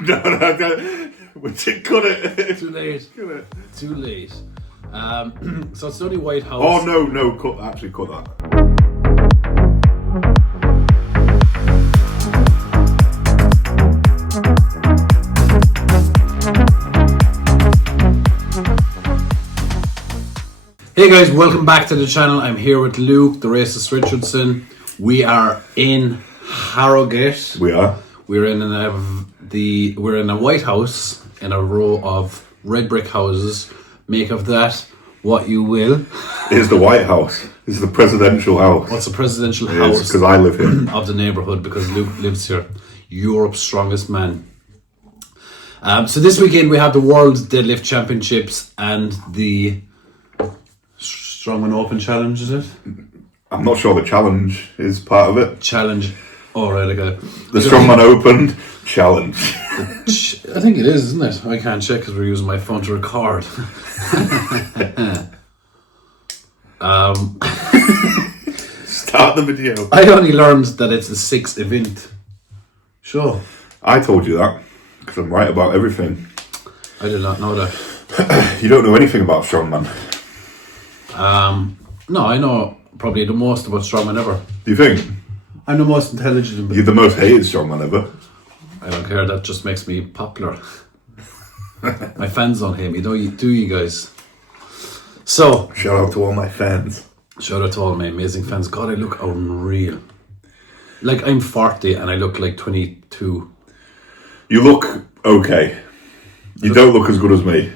No. Cut it. Too late. Cut it. Too late. So it's the only White House. Oh no! Cut that. Hey guys, welcome back to the channel. I'm here with Luke, the racist Richardson. We are in Harrogate. We are. We're in a White House in a row of red brick houses. Make of that what you will. It's the White House. It's the presidential house. What's the presidential house? Because I live here. Of the neighbourhood, because Luke lives here. Europe's strongest man. So this weekend we have the World Deadlift Championships and the Strongman Open Challenge, is it? I'm not sure the challenge is part of it. Challenge. Alright, I got it. The Strongman Open Challenge. I think it is, isn't it? I can't check because we're using my phone to record. Start the video. I only learned that it's the 6th event. Sure. I told you that because I'm right about everything. I did not know that. You don't know anything about Strongman. No, I know probably the most about Strongman ever. Do you think? I'm the most intelligent. You're the most hated Strongman ever. I don't care, that just makes me popular. My fans don't hate me, do you guys? So, shout out to all my fans. Shout out to all my amazing fans. God, I look unreal. Like, I'm 40 and I look like 22. You look okay. You don't look as good as me.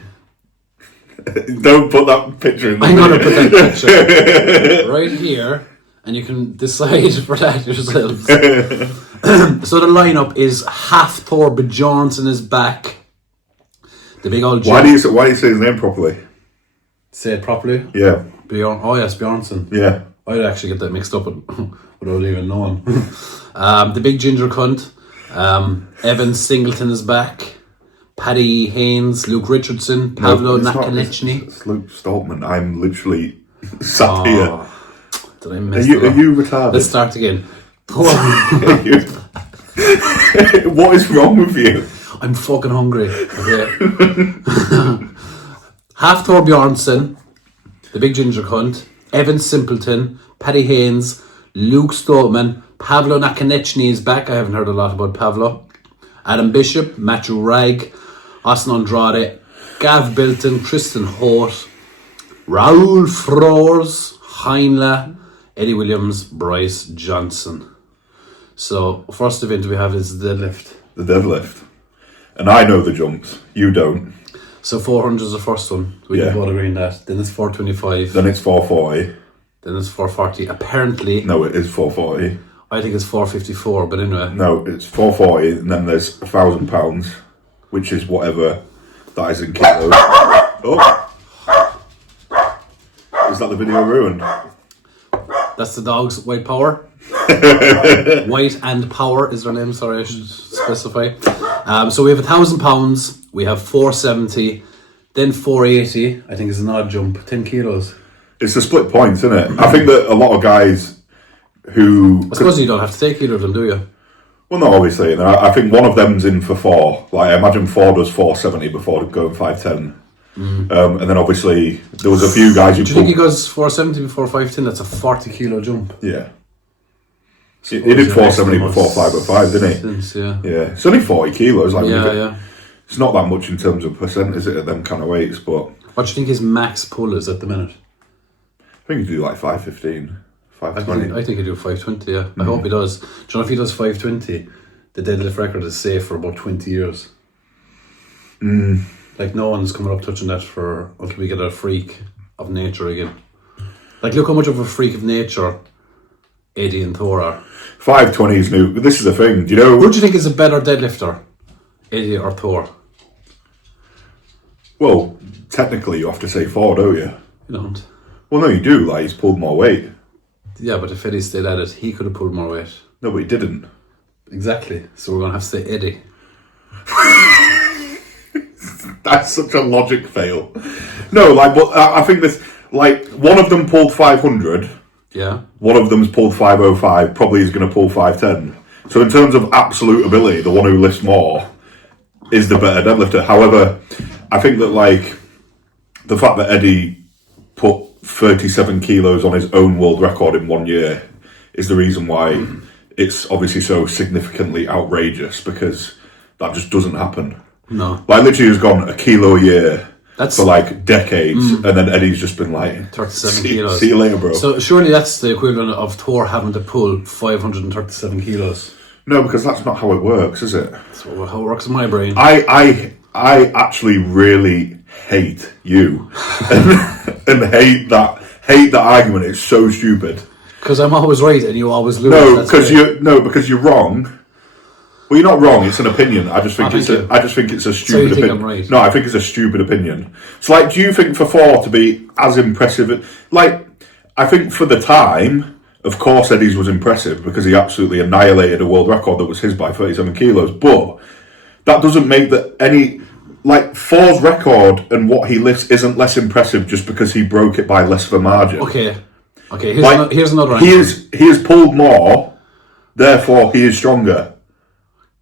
Don't put that picture in the I'm gonna put that picture right here, and you can decide for that yourselves. So the lineup is Hafthor Bjornsson is back. The big old. Why do you say his name properly? Say it properly. Yeah. Oh yes, Bjornsson. Yeah. I'd actually get that mixed up without even knowing. The big ginger cunt. Evan Singleton is back. Paddy Haynes, Luke Richardson, Pavlo Nakonechny. It's Luke Stoltman. I'm literally sat here. Did I miss Are you retarded? Let's start again. What is wrong with you? I'm fucking hungry. Okay. Hafthor Bjornsson, the big ginger cunt, Evan Simpleton, Paddy Haynes, Luke Stoltman, Pavlo Nakonechny is back. I haven't heard a lot about Pavlo. Adam Bishop, Matthew Ragg, Austin Andrade, Gav Bilton, Tristan Holt, Raoul Frores, Heinle, Eddie Williams, Bryce Johnson. So, first event we have is the deadlift. The deadlift. And I know the jumps. You don't. So 400 is the first one. We can both agree on that. Then it's 425. Then it's 440. Then it's 440. Apparently... No, it is 440. I think it's 454, but anyway. No, it's 440, and then there's £1,000, which is whatever that is in kilos. Oh! Is that the video ruined? That's the dog's White Power. White and Power is their name, sorry, I should specify. So we have £1,000, we have 470, then 480, I think is an odd jump, 10 kilos. It's a split points, isn't it? I think that a lot of guys who... I suppose you don't have to take either of them, do you? Well, no, obviously. And I think one of them's in for 4. Like, I imagine 4 does 470 before going 510. And then obviously there was a few guys who... Do you think he goes 470 before 510? That's a 40 kilo jump. Yeah. He did 470 before 505, didn't he? Yeah. Yeah. It's only 40 kilos. Like, yeah. It's not that much in terms of percent, is it, at them kind of weights, but... What do you think his max pull is at the minute? I think you do like 515, 520. I think he do 520, yeah. I hope he does. Do you know if he does 520, the deadlift record is safe for about 20 years. Like, no one's coming up touching that until we get a freak of nature again. Like, look how much of a freak of nature Eddie and Thor are. 520 is new. This is the thing, do you know... Who do you think is a better deadlifter? Eddie or Thor? Well, technically you have to say 4, don't you? You don't. Well, no, you do. Like, he's pulled more weight. Yeah, but if Eddie stayed at it, he could have pulled more weight. No, but he didn't. Exactly. So we're going to have to say Eddie. That's such a logic fail. No, like, but I think this, like, one of them pulled 500. Yeah. One of them's pulled 505. Probably is going to pull 510. So in terms of absolute ability, the one who lifts more is the better deadlifter. However, I think that like the fact that Eddie put 37 kilos on his own world record in 1 year is the reason why it's obviously so significantly outrageous, because that just doesn't happen. No. Like literally has gone a kilo a year That's for like decades, and then Eddie's just been like 37 kilos. See you later, bro. So surely that's the equivalent of Thor having to pull 537 kilos. No, because that's not how it works, is it? That's how it works in my brain. I actually really hate you and hate that argument. It's so stupid. Because I'm always right and you always lose. Because you're wrong. Well, you're not wrong. It's an opinion. I just think it's a stupid opinion. I'm right? No, I think it's a stupid opinion. So, like, do you think for Thor to be as impressive? Like, I think for the time, of course, Eddie's was impressive because he absolutely annihilated a world record that was his by 37 kilos. But that doesn't make that any. Like, Thor's record and what he lifts isn't less impressive just because he broke it by less of a margin. Okay. Here's another he answer. He has pulled more, therefore he is stronger.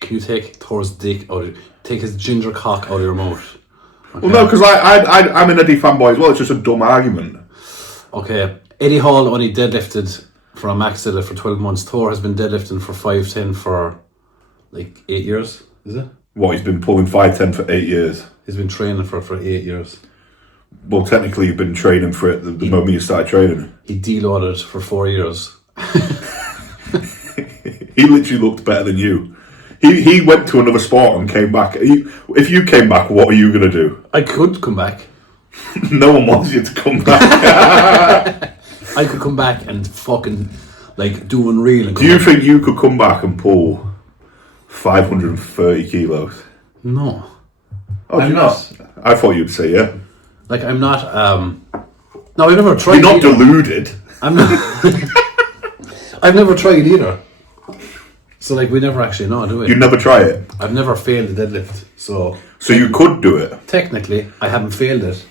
Can you take Thor's dick out of... Take his ginger cock out of your mouth? Okay. Well, no, because I'm an Eddie fanboy as well. It's just a dumb argument. Okay. Eddie Hall only deadlifted for a max deadlift for 12 months. Thor has been deadlifting for 5'10" for like 8 years, is it? What, he's been pulling 5'10" for 8 years? He's been training for 8 years. Well, technically you've been training for it the moment you started training. He deloaded for 4 years. He literally looked better than you. He went to another sport and came back. If you came back, what are you going to do? I could come back. No one wants you to come back. I could come back and fucking like do unreal. And do you think you could come back and pull 530 kilos? No. Oh, I'm not. I thought you'd say yeah. Like, I'm not. No, I've never tried. You're not either. deluded. I'm not. I've never tried either. So, like, we never actually know, do we? You'd never try it. I've never failed a deadlift. So you could do it. Technically, I haven't failed it.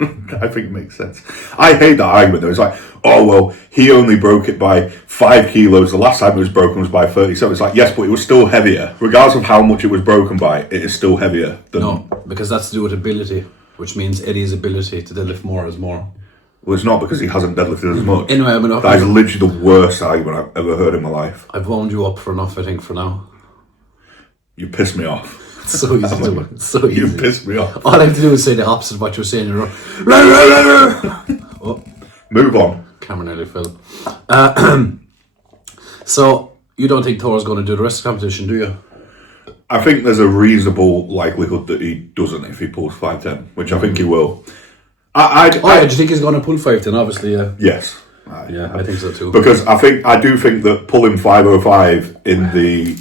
I think it makes sense. I hate that argument though. It's like, oh well, he only broke it by 5 kilos. The last time it was broken was by 37. It's like, yes, but it was still heavier. Regardless of how much it was broken by, it is still heavier than... No, because that's to do with ability, which means Eddie's ability to deadlift more is more. Well, it's not because he hasn't deadlifted as much. Anyway, that is literally the worst argument I've ever heard in my life. I've wound you up for enough, I think, for now. You pissed me off. It's so easy to do. It's so easy. You pissed me off. All I have to do is say the opposite of what you're saying. You're oh. Move on. Camera nearly fell. So, you don't think Thor's going to do the rest of the competition, do you? I think there's a reasonable likelihood that he doesn't if he pulls 5'10", which I think he will. Do you think he's going to pull 5'10"? Obviously, yeah. Yes. Yeah, I think so too. Because I do think that pulling 505 in the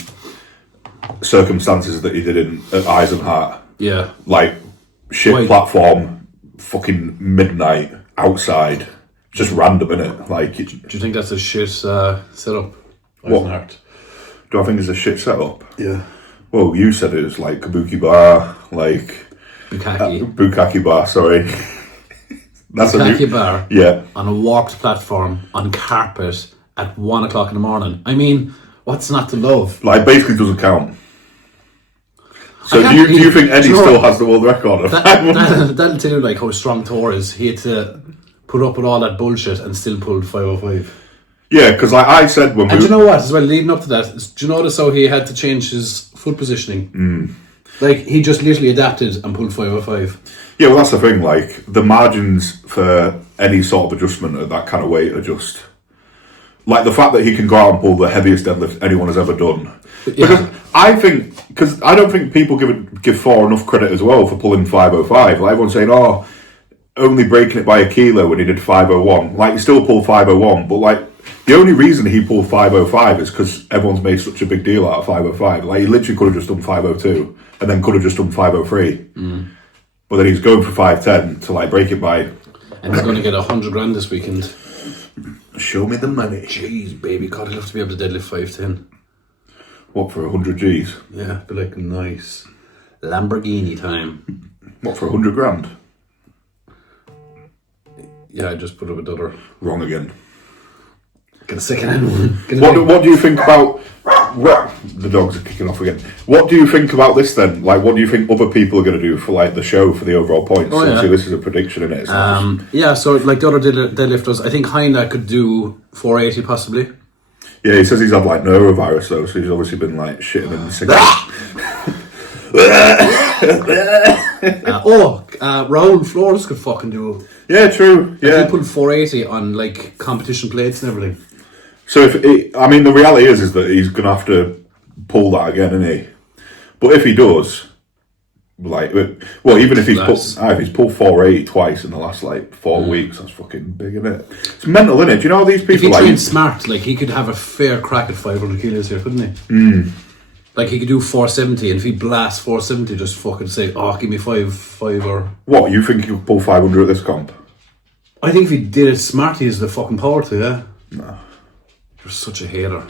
circumstances that he did at Eisenhart, yeah, like shit platform, fucking midnight outside, just random, innit? Like, do you think that's a shit setup? What? Do I think it's a shit setup? Yeah. Well, you said it was like Kabuki bar, like Bukkake bar. Sorry. That's Bukkake bar. Yeah. On a warped platform on carpet at 1 o'clock in the morning. I mean, what's not to love? Like, basically doesn't count. So do you think Eddie still has the world record? That'll tell you like how strong Thor is. He had to put up with all that bullshit and still pulled 505. Yeah, because like I said when do you know what as well, leading up to that, do you notice how he had to change his foot positioning? Like, he just literally adapted and pulled 505. Yeah, well that's the thing, like, the margins for any sort of adjustment at that kind of weight are just... Like, the fact that he can go out and pull the heaviest deadlift anyone has ever done. Yeah. Because I don't think people give Thor enough credit as well for pulling 505. Like, everyone's saying, oh, only breaking it by a kilo when he did 501. Like, he still pulled 501, but like, the only reason he pulled 505 is because everyone's made such a big deal out of 505. Like, he literally could have just done 502 and then could have just done 503. But then he's going for 510 to like break it by... And he's going to get 100 grand this weekend. Show me the money. Jeez, baby. God, I'd love to be able to deadlift 510. What, for 100 G's? Yeah, be like, nice. Lamborghini time. What, for 100 grand? Yeah, I just put up $1. Wrong again. Get a second hand one. What do you think about Well, the dogs are kicking off again. What do you think about this then? Like, what do you think other people are going to do for like the show for the overall points? Oh, yeah. Obviously, this is a prediction, isn't it? It's not Yeah, so like the other deadlifters, I think Heine could do 480 possibly. yeah, he says he's had like norovirus though, so he's obviously been like shitting in the cigarette. Raoul Flores could fucking do. Yeah, true. Like, Yeah. he put 480 on like competition plates and everything. So the reality is that he's gonna have to pull that again, isn't he? But if he does, like, well, even if he's pulled 480 twice in the last like 4 weeks, that's fucking big, isn't it? It's mental, isn't it? Do you know these people? If he like, trained smart, like he could have a fair crack at 500 kilos here, couldn't he? Like he could do 470, and if he blasts 470, just fucking say, "Oh, give me five or." What, you think he could pull 500 at this comp? I think if he did it smart, he has the fucking power to. Yeah. No. You're such a hater.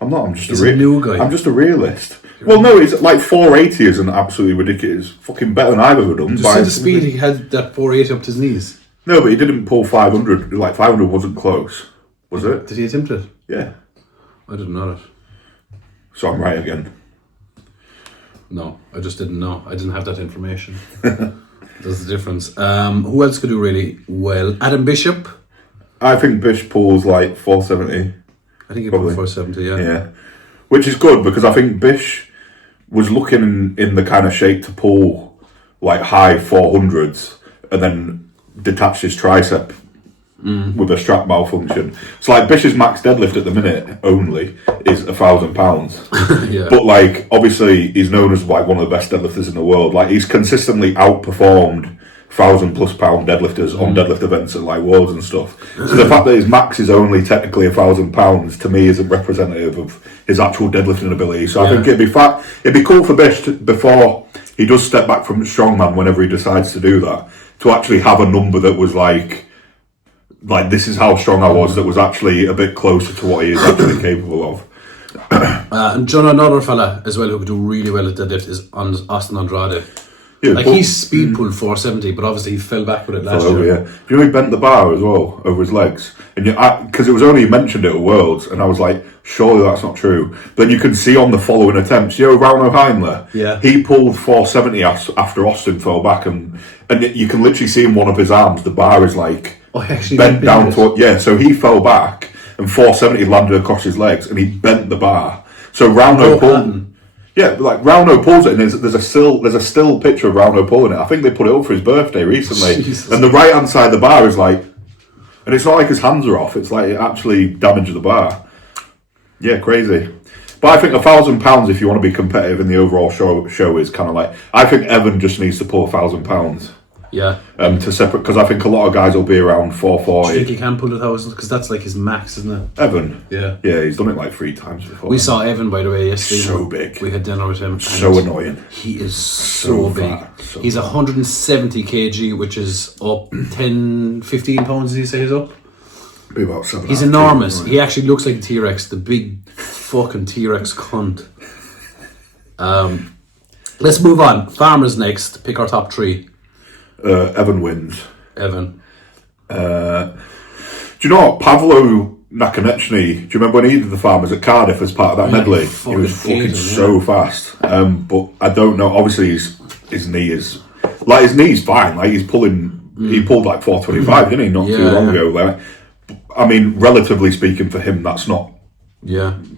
I'm not. I'm just He's a new guy. I'm just a realist. Well, no, it's like 480 is an absolutely ridiculous. Fucking better than I've ever done. Just see the speed he had that 480 up to his knees. No, but he didn't pull 500. Like 500 wasn't close, was it? Did he attempt it? Yeah. I didn't know that. So I'm right again. No, I just didn't know. I didn't have that information. That's the difference. Who else could do really well? Adam Bishop. I think Bish pulls like 470. I think he pulled 470. Yeah. Yeah, which is good because I think Bish was looking in the kind of shape to pull like high 400s and then detach his tricep with a strap malfunction. So like Bish's max deadlift at the minute only is 1,000 pounds. Yeah. But like obviously he's known as like one of the best deadlifters in the world. Like he's consistently outperformed 1,000+ pound deadlifters on deadlift events at like Worlds and stuff. So the fact that his max is only technically 1,000 pounds to me isn't representative of his actual deadlifting ability. So I think it'd be cool for Bish before he does step back from Strongman, whenever he decides to do that, to actually have a number that was like this is how strong I was, that was actually a bit closer to what he is actually capable of. And John, another fella as well who could do really well at deadlift is Austin Andrade. Yeah, like he's speed pulled 470, but obviously he fell back with it last year. Yeah. You know he bent the bar as well over his legs, and because it was only mentioned at Worlds, and I was like, surely that's not true. But then you can see on the following attempts, Rauno Heinle, he pulled 470 after Austin fell back, and you can literally see in one of his arms the bar is like bent down to so he fell back and 470 landed across his legs, and he bent the bar. So Rauno pulled. Yeah, like Rauno pulls it, and there's a still picture of Rauno pulling it. I think they put it up for his birthday recently. Jesus. And the right hand side of the bar is like, and it's not like his hands are off. It's like it actually damaged the bar. Yeah, crazy. But I think 1,000 pounds, if you want to be competitive in the overall show is kind of like, I think Evan just needs to pull 1,000 pounds. Yeah. To separate, because I think a lot of guys will be around 440. Do you think he can pull 1,000? Because that's like his max, isn't it? Evan? Yeah. Yeah, he's done it like 3 times before. We saw Evan, by the way, yesterday. So big. We had dinner with him. So annoying. He is so big. He's 170 kg, which is up 10, 15 pounds, did you say he's up? Be about 7. He's enormous. He actually looks like a T-Rex, the big fucking T-Rex cunt. Let's move on. Farmers next. Pick our top 3. Evan wins. Evan. Do you know what? Pavlo Nakonechny, do you remember when he did the Farmers at Cardiff as part of that medley? He was fucking so fast. But I don't know. Obviously, his knee is... Like, his knee's fine. Like, he's pulling... He pulled like 425, didn't he? Not too long ago. Like, I mean, relatively speaking, for him, that's not...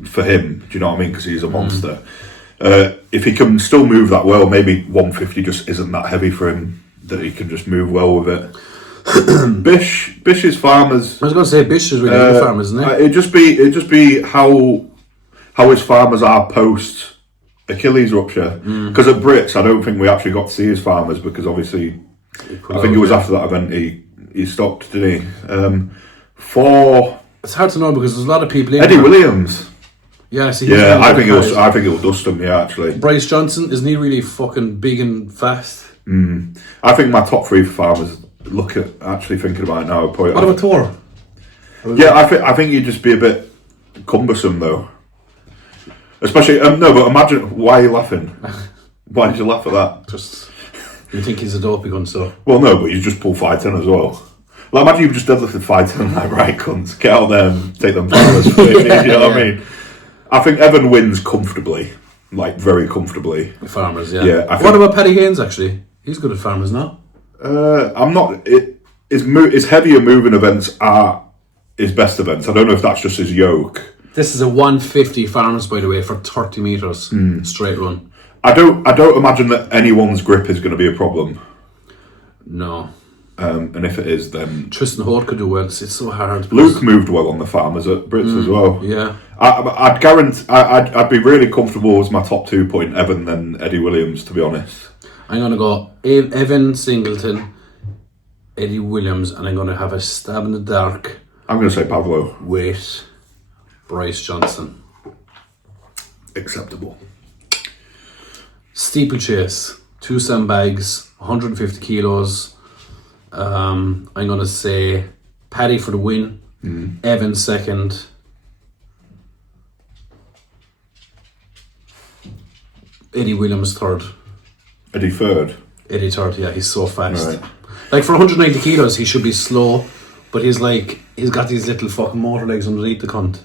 For him, do you know what I mean? Because he's a monster. If he can still move that well, maybe 150 just isn't that heavy for him, that he can just move well with it. Bish's Farmers. I was going to say Bish is really good Farmers, isn't it? It'd just be how his Farmers are post Achilles rupture. Because at Brits, I don't think we actually got to see his Farmers, because obviously, I think it was after that event he stopped, didn't he? It's hard to know because there's a lot of people in Eddie there. Williams. Yeah, see, I think it'll dust him. Yeah, actually. Bryce Johnson, isn't he really fucking big and fast? I think my top 3 for Farmers. Actually thinking about it now. What about Tor? Yeah, I think you'd just be a bit cumbersome though. Especially no, but imagine, why are you laughing? Why did you laugh at that? Just you think he's a dopey gun, so. Well, no, but you just pull 510 as well. Like, imagine you just deadlifted 510 like right cunts. Get out there and take them powers. You know what I mean? I think Evan wins comfortably, like very comfortably. Farmers, yeah. Yeah. What about Paddy Haynes? Actually, he's good at farmers, no? I'm not. His heavier moving events are his best events. I don't know if that's just his yoke. This is a 150 farmers, by the way, for 30 meters straight run. I don't imagine that anyone's grip is going to be a problem. No. And if it is, then Tristan Holt could do well. It's so hard. Luke moved well on the farmers at Brits as well. Yeah. I'd guarantee. I'd be really comfortable as my top 2 point Evan than Eddie Williams, to be honest. I'm gonna go Evan Singleton, Eddie Williams, and I'm gonna have a stab in the dark. I'm going to say Pavlo. With Bryce Johnson. Acceptable. Steeplechase, 2 sandbags, 150 kilos. I'm going to say Paddy for the win, Evan second. Eddie Williams third. Eddie third. Eddie third, yeah, he's so fast. Right. Like for 190 kilos, he should be slow, but he's got these little fucking motor legs underneath the cunt.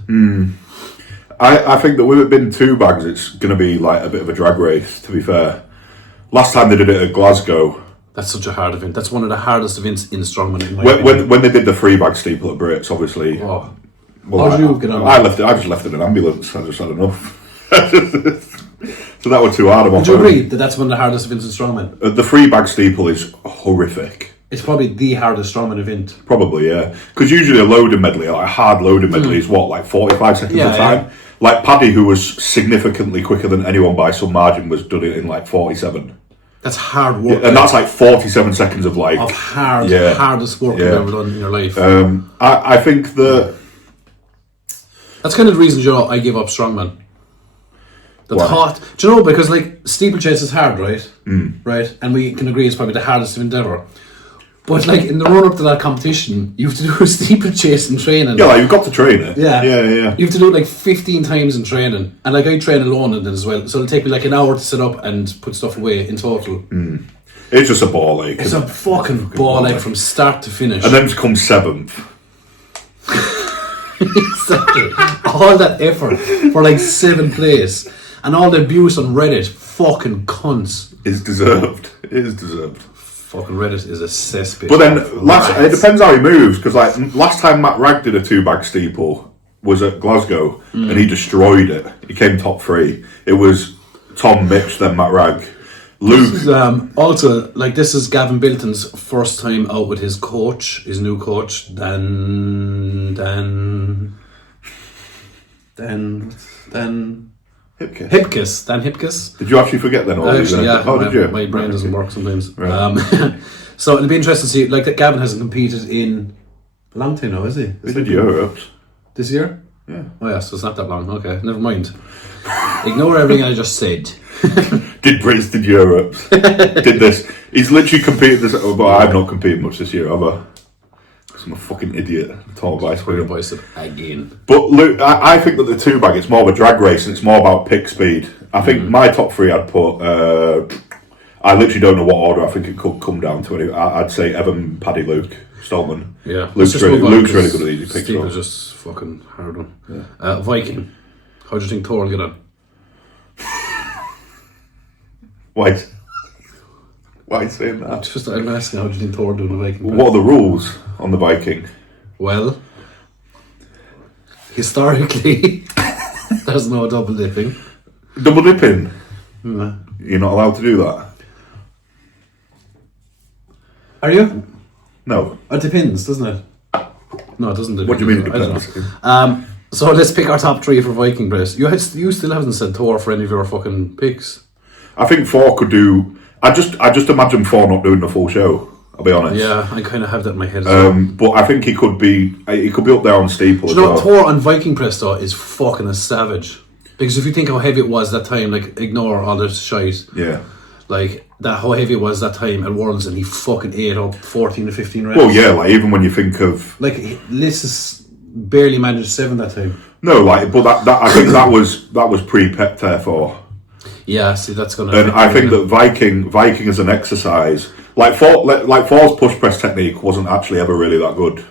I think that with it being 2 bags, it's going to be like a bit of a drag race, to be fair. Last time they did it at Glasgow. That's such a hard event. That's one of the hardest events in Strongman. In my When they did the 3 bag steeple at Brits, obviously. Oh. Well, How'd you get on? I just left it in an ambulance. I just had enough. So that was too hard. Would you agree that that's one of the hardest events in Strongman? The 3 bag steeple is horrific. It's probably the hardest Strongman event. Probably, yeah. Because usually a loading medley, like a hard loading medley, is what, like 45 seconds of time? Yeah. Like Paddy, who was significantly quicker than anyone by some margin, was done it in like 47. That's hard work. Yeah, and that's like 47 seconds of like... hardest work you've ever done in your life. I think that... That's kind of the reason, I give up Strongman. The thought... Do you know, because like steeplechase is hard, right? Right? And we can agree it's probably the hardest event ever. But like in the run up to that competition, you have to do a steeplechase in training. Yeah, like, you've got to train it. Yeah. Yeah. You have to do it like 15 times in training. And like I train alone in it as well. So it'll take me like an hour to set up and put stuff away in total. It's just a ball ache. It's a fucking ball ache from start to finish. And then to come 7th. Exactly. All that effort for like 7th place. And all the abuse on Reddit. Fucking cunts. It's deserved. It is deserved. Fucking Reddit is a cesspit. But then, it depends how he moves, because like last time Matt Ragg did a 2 bag steeple was at Glasgow, and he destroyed it. He came top 3. It was Tom Mitch, then Matt Ragg. Luke. This is, also, like, this is Gavin Bilton's first time out with his coach, his new coach, Dan Hipkiss. Dan Hipkiss. Did you actually forget then? Actually, yeah. Oh, did you? My brain doesn't work sometimes. Right. So it'll be interesting to see. Like that, Gavin hasn't competed in a long time now, is he? We did Europe this year. Yeah. Oh yeah, so it's not that long. Okay, never mind. Ignore everything I just said. Did Brits, did Europe, did this. He's literally competed this. But I've not competed much this year, have I? I'm a fucking idiot. Tall bicep again. But look, I think that the 2 bag, it's more of a drag race and it's more about pick speed. I think my top 3 I'd put. I literally don't know what order I think it could come down to. I'd say Evan, Paddy, Luke, Stoltman. Yeah, Luke's really good at easy picks. Steve was just fucking hard one. Yeah. Viking. How do you think Thor will get on? Why are you saying that? Just I'm asking, how do you think Thor doing the Viking? What are the rules on the Viking? Well, historically, there's no double dipping. Double dipping? You're not allowed to do that. Are you? No. It depends, doesn't it? No, it doesn't. What do you mean it depends? So let's pick our top 3 for Viking Brace. You still haven't said Thor for any of your fucking picks. I think 4 could do. I just imagine 4 not doing the full show. I'll be honest. Yeah, I kind of have that in my head as well. But I think he could be up there on steeple. Do you know what Thor on Viking Press though is fucking a savage? Because if you think how heavy it was that time, like ignore all this shite. Yeah. Like that, how heavy it was that time at Worlds, and he fucking ate up 14 to 15 reps. Well, yeah, like even when you think of like Liz barely managed 7 that time. No, like, but that I think that was pre-pep therefore. Yeah, see, that's gonna. And I think that Viking as an exercise, like Thor's push press technique wasn't actually ever really that good.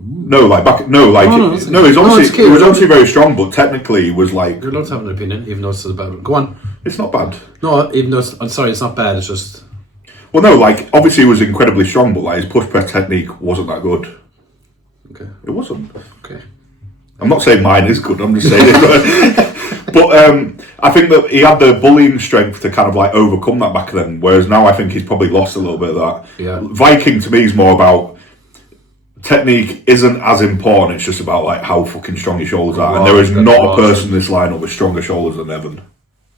No, like back. No, like no, he's it's obviously he was cute. obviously very strong, but technically he was like. You're allowed to have an opinion, even though it's a bad one. Go on. It's not bad. No, even though I'm sorry, it's not bad. It's just. Well, no, like obviously he was incredibly strong, but like his push press technique wasn't that good. Okay. It wasn't. Okay. I'm not saying mine is good. I'm just saying it. But I think that he had the bullying strength to kind of like overcome that back then. Whereas now I think he's probably lost a little bit of that. Yeah. Viking to me is more about. Technique isn't as important. It's just about like how fucking strong your shoulders are, and there is not a person in this lineup with stronger shoulders than Evan.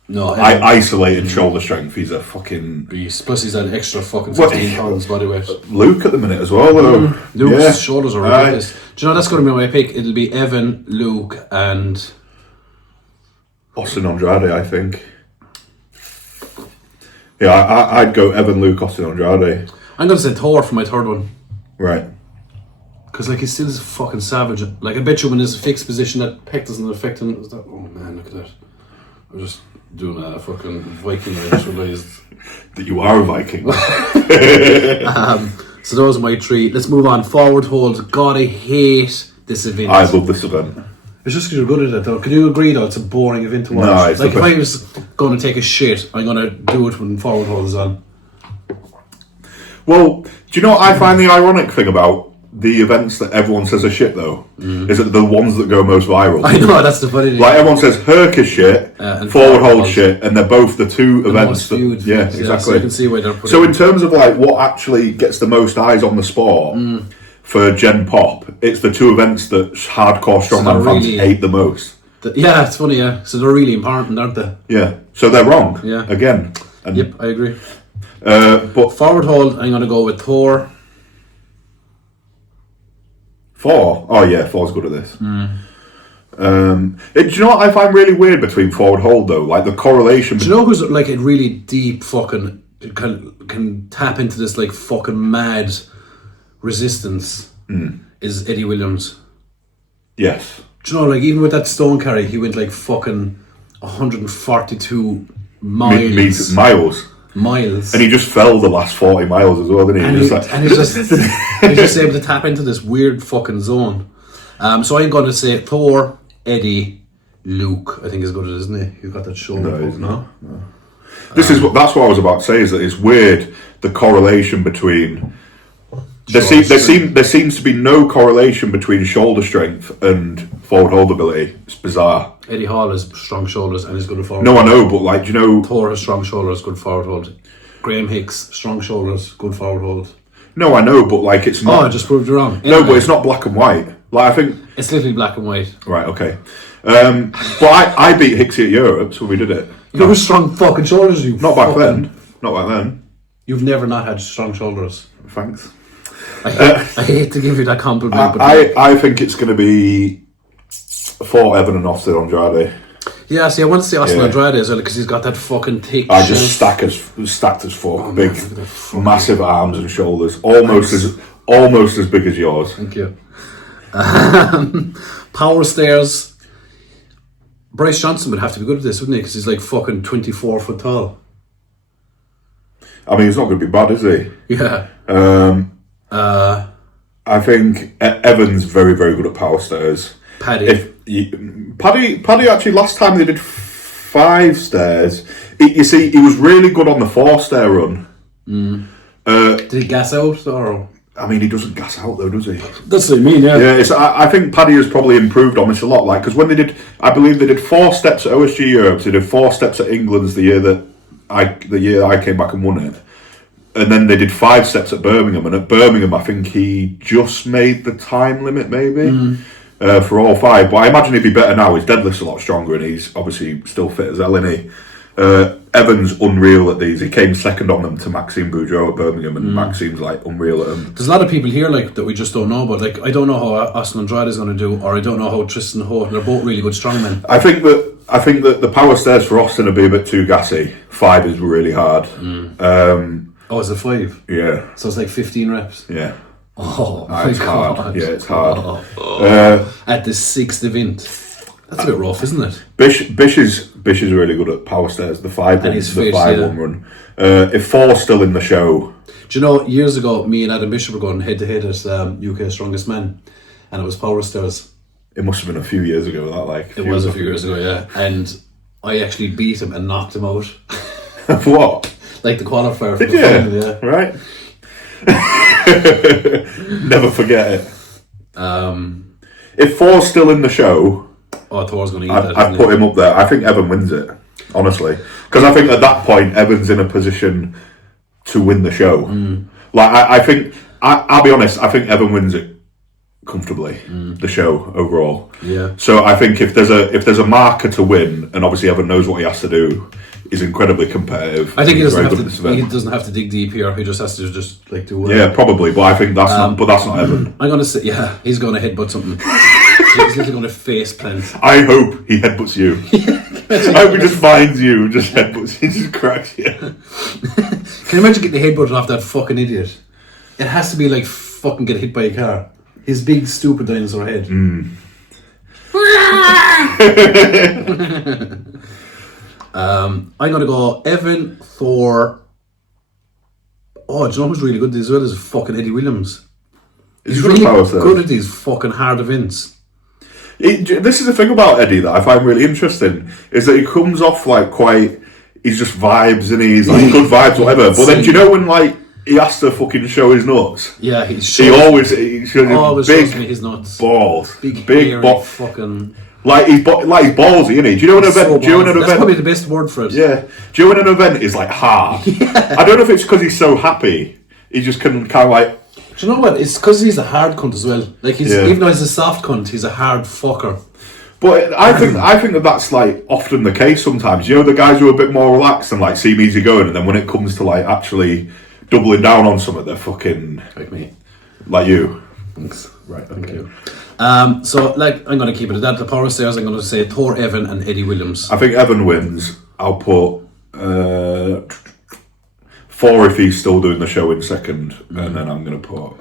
No, isolated shoulder strength. He's a fucking beast. Plus, he's an extra fucking 15 pounds body weight. Luke at the minute as well, though. Luke's shoulders are ridiculous. Do you know that's going to be my pick? It'll be Evan, Luke, and Austin Andrade. I think. Yeah, I'd go Evan, Luke, Austin Andrade. I'm going to say Thor for my third one. Right. Because like he still is a fucking savage. Like I bet you when his fixed position that pec doesn't affect him. Is that, oh man, look at that. I'm just doing a fucking Viking. I just realised that you are a Viking. So those are my three. Let's move on. Forward hold. God, I hate this event. I love this event. It's just because you're good at it though. Can you agree though? It's a boring event to watch. No, it's like if I was going to take a shit, I'm going to do it when forward hold is on. Well, do you know what I find the ironic thing about the events that everyone says are shit though? Is that the ones that go most viral? I know, that's the funny thing. Like everyone says Herc is shit, and forward hold shit, and they're both the two events that, yeah, exactly. So you can see why they're putting so in terms of like what actually gets the most eyes on the sport for Gen Pop, it's the two events that hardcore strongman fans hate the most. Yeah, it's funny, yeah. So they're really important, aren't they? Yeah. So they're wrong. Yeah. Again. And, yep, I agree. But forward hold, I'm going to go with Thor. Thor? Oh yeah, Thor's good at this. Do you know what I find really weird between forward hold though? Like the correlation. Do you know who's like a really deep fucking can tap into this like fucking mad resistance? Is Eddie Williams. Yes. Do you know, like even with that stone carry, he went like fucking 142 miles. Miles. And he just fell the last 40 miles as well, didn't he? And he's just able to tap into this weird fucking zone. So I'm going to say Thor, Eddie, Luke. I think is good at it, isn't he? He's got that shoulder. No, he's not. No. That's what I was about to say. Is that it's weird the correlation between. There seems to be no correlation between shoulder strength and forward hold ability. It's bizarre. Eddie Hall has strong shoulders and he's good at forward hold. hold. I know, but like, do you know... Thor has strong shoulders, good forward hold. Graham Hicks, strong shoulders, good forward hold. No, I know, but like it's not... Oh, I just proved you wrong. No, but it's not black and white. Like I think... It's literally black and white. Right, okay. But I beat Hicksy at Europe when we did it. You have strong fucking shoulders, you Not back then. Not back then. You've never not had strong shoulders. Thanks. I hate to give you that compliment, but I think it's going to be for Evan and Austin Andrade. Yeah, see, I want to see Austin Andrade as well because he's got that fucking thick. Just stacked as fuck, big, massive arms and shoulders, almost as big as yours. Thank you. Power stairs. Bryce Johnson would have to be good at this, wouldn't he? Because he's like fucking 24 foot tall. I mean, he's not going to be bad, is he? Yeah. I think Evan's very, very good at power stairs. Paddy actually last time they did 5 stairs. You see, he was really good on the 4-stair run. Did he gas out or? I mean, he doesn't gas out though, does he? That's what I mean, yeah. Yeah, I think Paddy has probably improved on this a lot. Like, because when they did, I believe they did 4 steps at OSG Europe. They did 4 steps at England's the year I came back and won it. And then they did 5 steps at Birmingham. And at Birmingham, I think he just made the time limit, maybe, for all 5. But I imagine he'd be better now. His deadlift's a lot stronger, and he's obviously still fit as hell, isn't he? Evan's unreal at these. He came second on them to Maxime Boudreau at Birmingham, and Maxime's like unreal at them. There's a lot of people here like that we just don't know about. Like, I don't know how Austin Andrade is going to do, or I don't know how Tristan Houghton. They're both really good strongmen. I think that the power stairs for Austin will be a bit too gassy. 5 is really hard. Is it 5? Yeah. So it's like 15 reps. Yeah. Oh, it's hard. Yeah, it's hard. At the 6th event. That's a bit rough, isn't it? Bish is really good at power stairs. The 5-1 run. If 4's still in the show. Do you know, years ago, me and Adam Bishop were going head to head at UK Strongest Man, and it was power stairs. It must have been a few years ago. That like It was a few years ago, yeah. And I actually beat him and knocked him out. What? Like the qualifier. Did for the you? final, yeah. Right. Never forget it. If Thor's still in the show, Thor's going to eat that. I'd put him up there. I think Evan wins it, honestly, because I think at that point Evan's in a position to win the show. Like I think, I'll be honest, I think Evan wins it comfortably. The show overall. Yeah. So I think if there's a marker to win, and obviously Evan knows what he has to do, he's incredibly competitive. I think he He's doesn't very have good at this to. event. He doesn't have to dig deep here. He just has to like do. Yeah, probably, but I think that's not. But that's not Evan. I'm gonna say, yeah, he's gonna headbutt something. He's literally gonna face plant. I hope he headbutts you. I hope he just finds you, just headbutts you, just cracks you. Can you imagine getting the headbutt off that fucking idiot? It has to be like fucking get hit by a car. His big stupid dinosaur head. I'm gonna go Evan, Thor. Oh, do you know who's really good as well? Is fucking Eddie Williams. He's really good at these fucking hard events. This is the thing about Eddie that I find really interesting, is that he comes off like quite, he's just vibes and he's like good vibes, whatever. But then do you know when like he has to fucking show his nuts? Yeah, he always shows shows me his nuts. Balls, big fucking. Like he's ballsy, isn't he? Do you know an event? That's probably the best word for it. Yeah. Do you know when an event is like hard? Yeah. I don't know if it's because he's so happy. He just can kind of like. Do you know what? It's because he's a hard cunt as well. Like even though he's a soft cunt, he's a hard fucker. But I think that's like often the case sometimes. You know, the guys who are a bit more relaxed and like seem easy going, and then when it comes to like actually doubling down on something, they're fucking like me, like you. Thanks. Right. Thank you. So like I'm going to keep it at that. The power stairs. I'm going to say Thor, Evan, and Eddie Williams. I think Evan wins. I'll put 4 if he's still doing the show in second, and then I'm going to put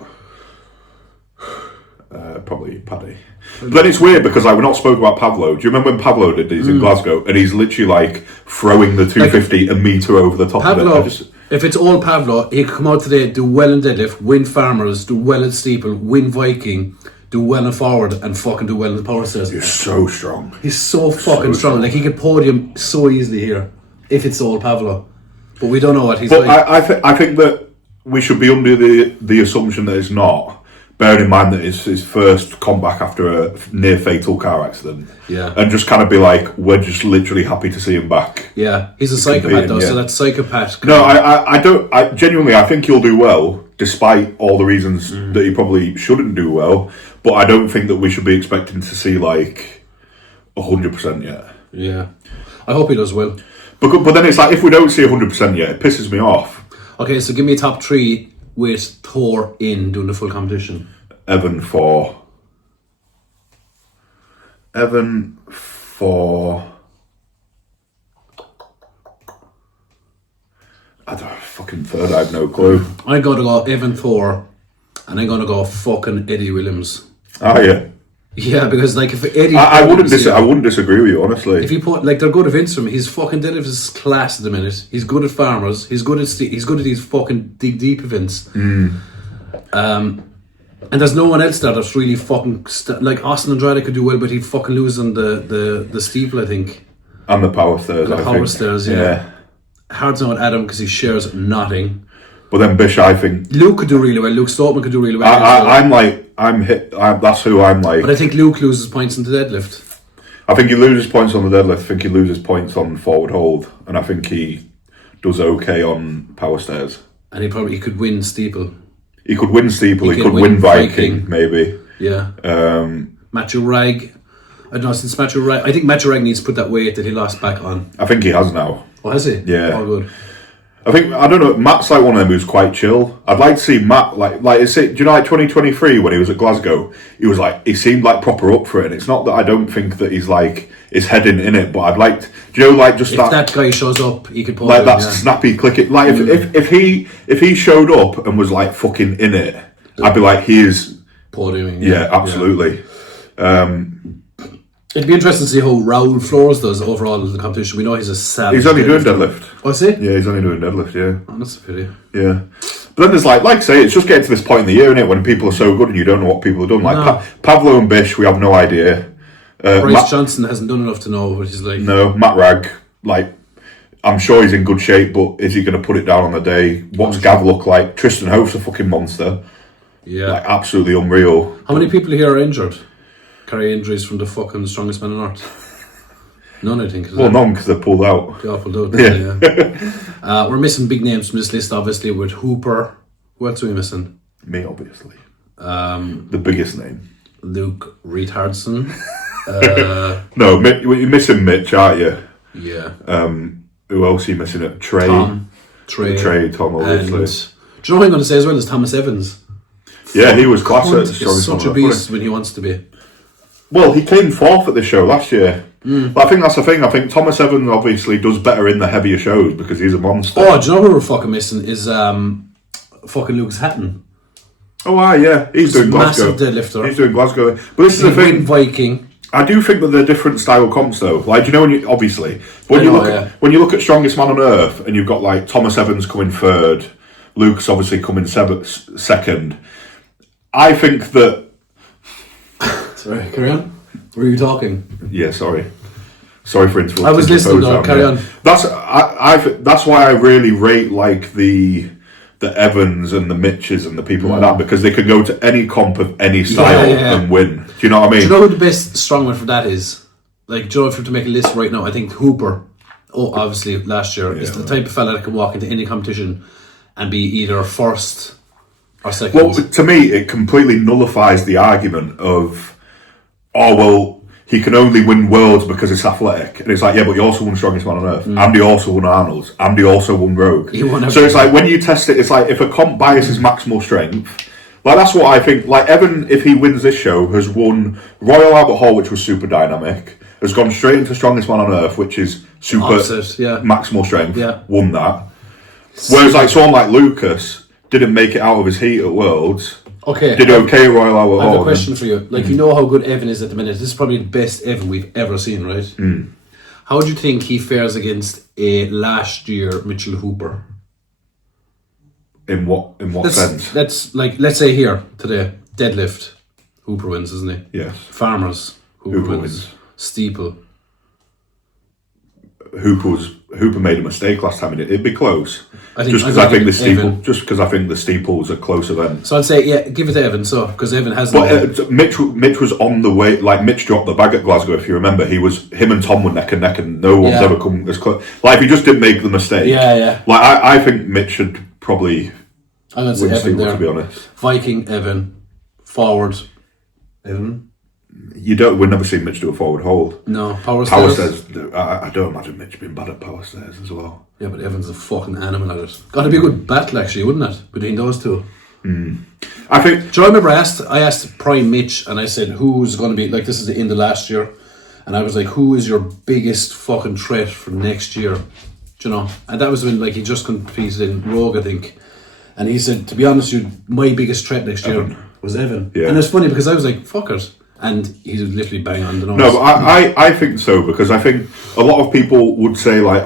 probably Paddy. But then it's weird because like we're not spoken about Pavlo. Do you remember when Pavlo did these in Glasgow, and he's literally like throwing the 250 a metre over the top Pavlo, of it? If it's all Pavlo, he could come out today, do well in deadlift, win farmers, do well at steeple, win Viking, do well in forward, and fucking do well in the power stairs. You're so strong. He's so fucking strong. Like he could podium so easily here if it's all Pavlo. But we don't know what he's like. I think that we should be under the assumption that it's not. Bearing in mind that it's his first comeback after a near fatal car accident. Yeah. And just kind of be like, we're just literally happy to see him back. Yeah. He's a psychopath though, so that psychopath. No, I genuinely, I think he'll do well, despite all the reasons that he probably shouldn't do well. But I don't think that we should be expecting to see like 100% yet. Yeah. I hope he does well. But then it's like, if we don't see 100% yet, it pisses me off. Okay, so give me a top 3 with Thor in doing the full competition. Evan for I don't know, fucking third, I have no clue. I'm going to go Evan, Thor, and I'm going to go fucking Eddie Williams. Oh yeah. Yeah, because like if Eddie, I wouldn't disagree with you, honestly. If you put like they're good events for him, his fucking deadlift is class at the minute. He's good at farmers. He's good at these fucking deep events. And there's no one else there that's really fucking like Austin Andrade could do well, but he'd fucking lose on the steeple, I think. And the power stairs. And the power stairs, yeah. Hard to know with Adam because he shares nothing. But then Bish, I think Luke could do really well. Luke Stoltman could do really well. That's who I'm like. But I think Luke loses points in the deadlift. I think he loses points on the deadlift. I think he loses points on forward hold, and I think he does okay on power stairs. And he could win steeple. He could win steeple. He could win Viking, maybe. Yeah. Matthew Ragg. I don't know, since Matthew Ragg, I think Matthew Ragg needs to put that weight that he lost back on. I think he has now. Oh, has he? Yeah. Oh, good. I don't know, Matt's like one of them who's quite chill. I'd like to see Matt, do you know, like 2023 when he was at Glasgow, he seemed like proper up for it, and it's not that I don't think that he's like, his head in it, but I'd like to, do you know, like just if that guy shows up, he could pull like that snappy click it, like if he showed up and was like fucking in it, I'd be like, he is podiuming. Yeah, absolutely. It'd be interesting to see how Raul Flores does overall in the competition. We know he's a savage. He's only doing deadlift. Oh, is he? Yeah, he's only doing deadlift, yeah. Oh, that's a pity. Yeah. But then there's like I say, it's just getting to this point in the year, innit, when people are so good and you don't know what people have done. Like Pavlo and Bish, we have no idea. Bryce Johnson hasn't done enough to know what he's like. No, Matt Ragg, like, I'm sure he's in good shape, but is he going to put it down on the day? What's Gav look like? Tristan Hope's a fucking monster. Yeah. Like, absolutely unreal. How many people here are injured? Carry injuries from the fucking strongest man on earth? None, I think. None, because they're pulled out. They all pulled out. Yeah. We're missing big names from this list, obviously, with Hooper. Who else are we missing? Me, obviously. The biggest name. Luke Retardson. No, you're missing Mitch, aren't you? Yeah. Who else are you missing? Trey. Tom, obviously. And, do you know what I'm going to say as well is Thomas Evans? Yeah, he was class at the He's such a beast when he wants to be. Well, he came fourth at the show last year. But I think that's the thing. I think Thomas Evans obviously does better in the heavier shows because he's a monster. Oh, do you know who we're fucking missing is fucking Lucas Hatton. Oh, yeah. He's doing Glasgow. Massive deadlifter. He's doing Glasgow. But this is the thing. Viking. I do think that they're different style comps though. Like, you know, when you look at Strongest Man on Earth and you've got like Thomas Evans coming third, Luke's obviously coming second. I think that. Sorry, carry on. Were you talking? Yeah, sorry for interrupting. I was listening. Though, carry on. That's why I really rate like the Evans and the Mitches and the people like that, because they could go to any comp of any style and win. Do you know what I mean? Do you know who the best strongman for that is? Like, do you know, if you were to make a list right now, I think Hooper, obviously last year, is the type of fella that can walk into any competition and be either first or second. Well, to me, it completely nullifies the argument of, oh, well, he can only win worlds because it's athletic. And it's like, yeah, but he also won Strongest Man on Earth. And he also won Arnold's. And he also won Rogue. So it's like, when you test it, it's like, if a comp bias is maximal strength, like, that's what I think. Like, Evan, if he wins this show, has won Royal Albert Hall, which was super dynamic, has gone straight into Strongest Man on Earth, which is super maximal strength, won that. Whereas, like, someone like Lucas didn't make it out of his heat at Worlds. Okay. Did okay at Royal Albert Hall. I have a question for you. Like, you know how good Evan is at the minute. This is probably the best Evan we've ever seen, right? How do you think he fares against a last year Mitchell Hooper? In what sense? That's like, let's say here today, deadlift, Hooper wins, isn't he? Yes. Farmers, Hooper wins. Steeple. Hooper made a mistake last time. It'd be close. Just because I think the steeples are close event. So I'd say give it to Evan. So because Evan has. But Mitch was on the way. Like, Mitch dropped the bag at Glasgow. If you remember, him and Tom were neck and neck, and no one's ever come as close. Like, if he just didn't make the mistake. Yeah. Like, I think Mitch should probably. I'm going to say Evan there. To be honest, Viking Evan, forward Evan. We've never seen Mitch do a forward hold. No, power stairs. I don't imagine Mitch being bad at power stairs as well. Yeah, but Evan's a fucking animal at it. Got to be a good battle, actually, wouldn't it? Between those two. I think. Do you remember I asked Prime Mitch, and I said, who's going to be, like, this is the end of last year, and I was like, who is your biggest fucking threat for next year? Do you know? And that was when, like, he just competed in Rogue, I think. And he said, to be honest with you, my biggest threat next year was Evan. Yeah. And it's funny because I was like, fuck it. And he's literally bang on the nose. No, but I think so, because I think a lot of people would say, like,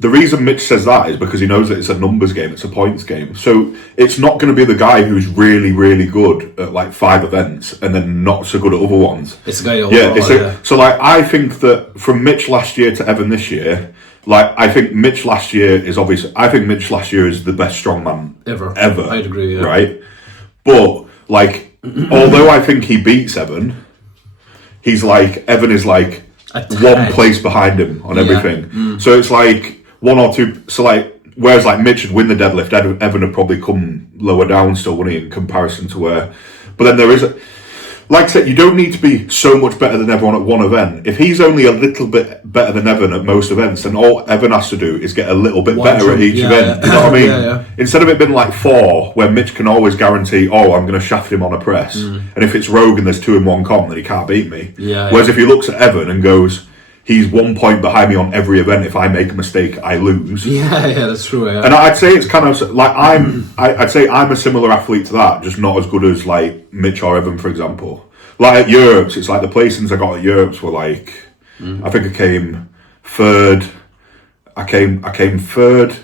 the reason Mitch says that is because he knows that it's a numbers game, it's a points game. So it's not going to be the guy who's really, really good at like 5 events and then not so good at other ones. It's a guy overall, So like, I think that from Mitch last year to Evan this year, like, I think Mitch last year is the best strongman ever. I'd agree, yeah. Right? But like, although I think he beats Evan, Evan is like one place behind him on everything. So it's like 1 or 2. So like, whereas like Mitch would win the deadlift, Evan would probably come lower down still, wouldn't he, in comparison to where. But then there is like I said, you don't need to be so much better than everyone at one event. If he's only a little bit better than Evan at most events, then all Evan has to do is get a little bit better at each event. You know what I mean? Instead of it being like 4, where Mitch can always guarantee, I'm going to shaft him on a press. And if it's Rogue and there's 2 in 1 comp, then he can't beat me. Whereas if he looks at Evan and goes, he's 1 point behind me on every event. If I make a mistake, I lose. Yeah, that's true. Yeah. And I'd say it's kind of like I'd say I'm a similar athlete to that, just not as good as like Mitch or Evan, for example. Like at Europe's, it's like the placings I got at Europe's were like, I think I came third. I came third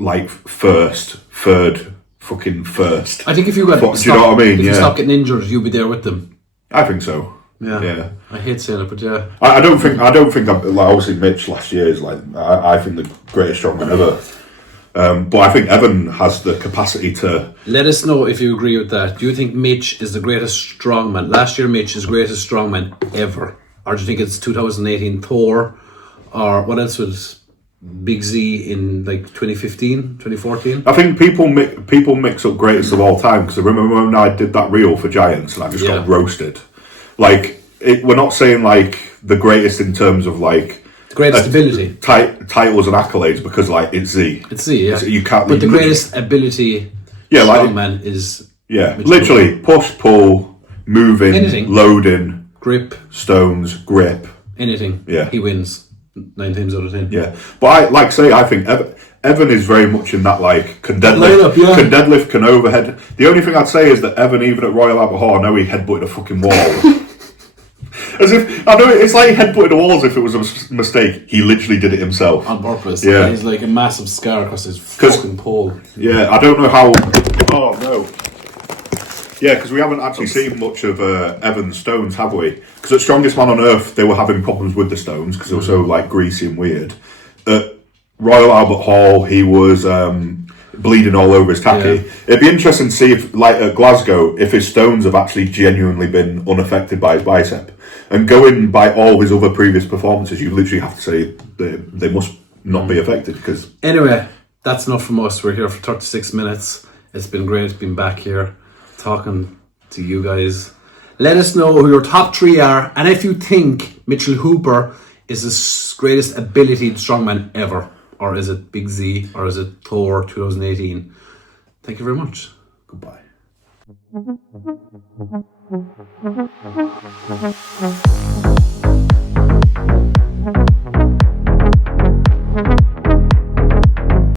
like third, fucking first. I think if you got, Do you know what I mean? If you Yeah. stop getting injured, you'll be there with them. I think so. Yeah. Yeah. I hate saying it, but yeah. I don't think I'm, like, obviously Mitch last year is like I think the greatest strongman ever. But I think Evan has the capacity to. Let us know if you agree with that. Do you think Mitch is the greatest strongman? Last year, Mitch is the greatest strongman ever. Or do you think it's 2018 Thor? Or what else was Big Z in like 2015, 2014? I think people mix up greatest of all time, because I remember when I did that reel for Giants and I just got roasted. Like, we're not saying like the greatest in terms of like the greatest ability, titles and accolades, because like it's Z. It's Z, yeah. You can't. But the greatest ability, strongman is Mitch literally push, pull, moving, anything, loading, grip, stones, grip, anything. Yeah, he wins 9 times out of 10. Yeah, but I think Evan is very much in that like can deadlift, can deadlift, can overhead. The only thing I'd say is that Evan, even at Royal Albert Hall, I know he headbutted a fucking wall. As if, I know it's like he headbutted a wall as if it was a mistake. He literally did it himself. On purpose. Yeah. He's like a massive scar across his fucking pole. Yeah, I don't know how. Oh no. Yeah, because we haven't actually seen much of Evan's stones, have we? Because at Strongest Man on Earth, they were having problems with the stones because they were so like greasy and weird. At Royal Albert Hall, he was bleeding all over his tacky. Yeah. It'd be interesting to see if, like at Glasgow, if his stones have actually genuinely been unaffected by his bicep. And going by all his other previous performances, you literally have to say they must not be affected. Because anyway, that's enough from us. We're here for 36 minutes. It's been great being back here talking to you guys. Let us know who your top 3 are, and if you think Mitchell Hooper is the greatest ability strongman ever, or is it Big Z, or is it Thor 2018? Thank you very much. Goodbye.